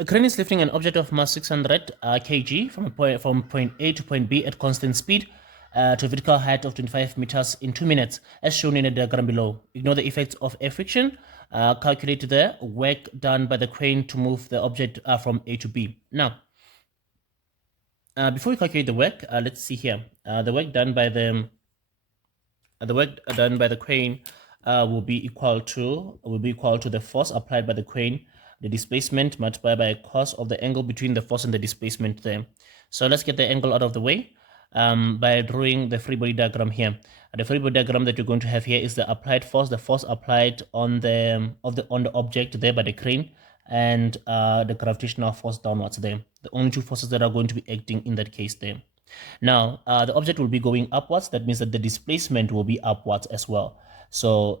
A crane is lifting an object of mass 600 kg from point A to point B at constant speed to a vertical height of 25 meters in 2 minutes, as shown in the diagram below. Ignore the effects of air friction. Calculate the work done by the crane to move the object from A to B. Now, before we calculate the work, let's see here. The work done by the crane will be equal to the force applied by the crane, the displacement multiplied by cos of the angle between the force and the displacement there. So let's get the angle out of the way by drawing the free body diagram here. The free body diagram that you're going to have here is the applied force, the force applied on the object there by the crane, and the gravitational force downwards there. The only two forces that are going to be acting in that case there. Now, the object will be going upwards. That means that the displacement will be upwards as well. So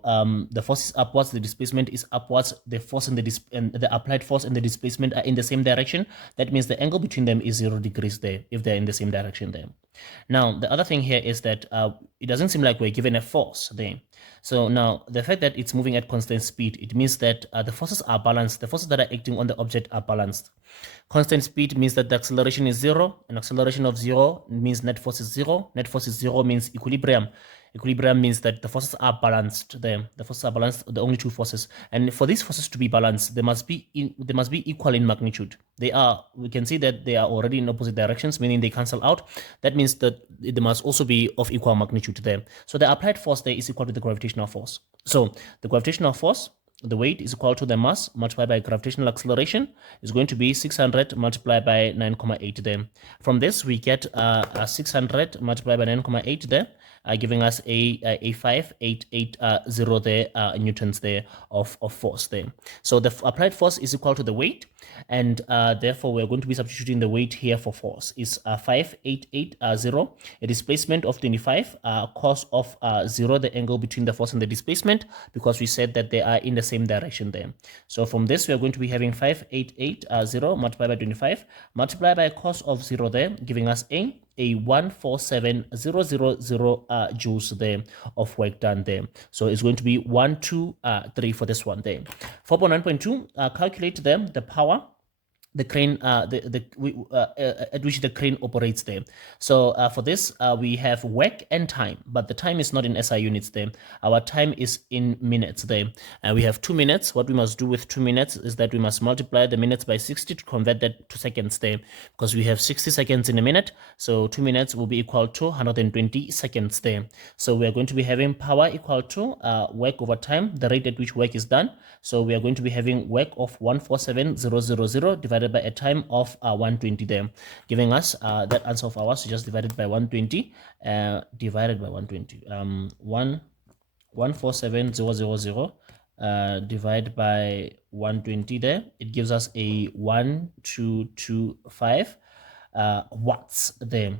the force is upwards, the displacement is upwards. The force and the applied force and the displacement are in the same direction. That means the angle between them is 0 degrees there, if they're in the same direction there. Now, the other thing here is that it doesn't seem like we're given a force there. So now, the fact that it's moving at constant speed, it means that the forces are balanced. The forces that are acting on the object are balanced. Constant speed means that the acceleration is 0. An acceleration of 0 means net force is 0. Net force is 0 means equilibrium. Equilibrium means that the forces are balanced there. The forces are balanced, the only two forces. And for these forces to be balanced, they must be equal in magnitude. We can see that they are already in opposite directions, meaning they cancel out. That means that they must also be of equal magnitude there. So the applied force there is equal to the gravitational force. So the gravitational force, the weight, is equal to the mass multiplied by gravitational acceleration, is going to be 600 multiplied by 9,8 there. From this, we get 600 multiplied by 9,8 there, giving us a 5880 there, newtons there of force there. So the applied force is equal to the weight, and therefore we're going to be substituting the weight here for force is 5880, a displacement of 25, cos of 0, the angle between the force and the displacement, because we said that they are in the same direction there. So from this, we are going to be having 5880 multiplied by 25 multiplied by cos of 0 there, giving us a 147,000 joules there of work done there. So it's going to be 123 for this one there. 4.1.2, calculate the power the crane at which the crane operates there. So for this, we have work and time, but the time is not in SI units there. Our time is in minutes there. We have 2 minutes. What we must do with 2 minutes is that we must multiply the minutes by 60 to convert that to seconds there, because we have 60 seconds in a minute. So 2 minutes will be equal to 120 seconds there. So we are going to be having power equal to work over time, the rate at which work is done. So we are going to be having work of 147,000 divided by a time of 120 there, giving us that answer of ours. Just divided by 120, divided by 120, 147,000 divided by 120 there, it gives us a 1225 watts there.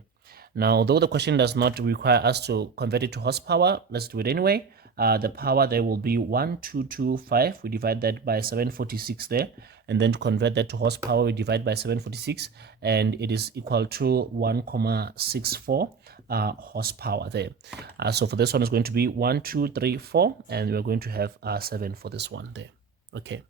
Now, although the question does not require us to convert it to horsepower, let's do it anyway. The power there will be 1225. We divide that by 746 there, and then to convert that to horsepower, we divide by 746, and it is equal to 1,64 horsepower there. So for this one, it's going to be 1, 2, 3, 4, and we're going to have 7 for this one there. Okay.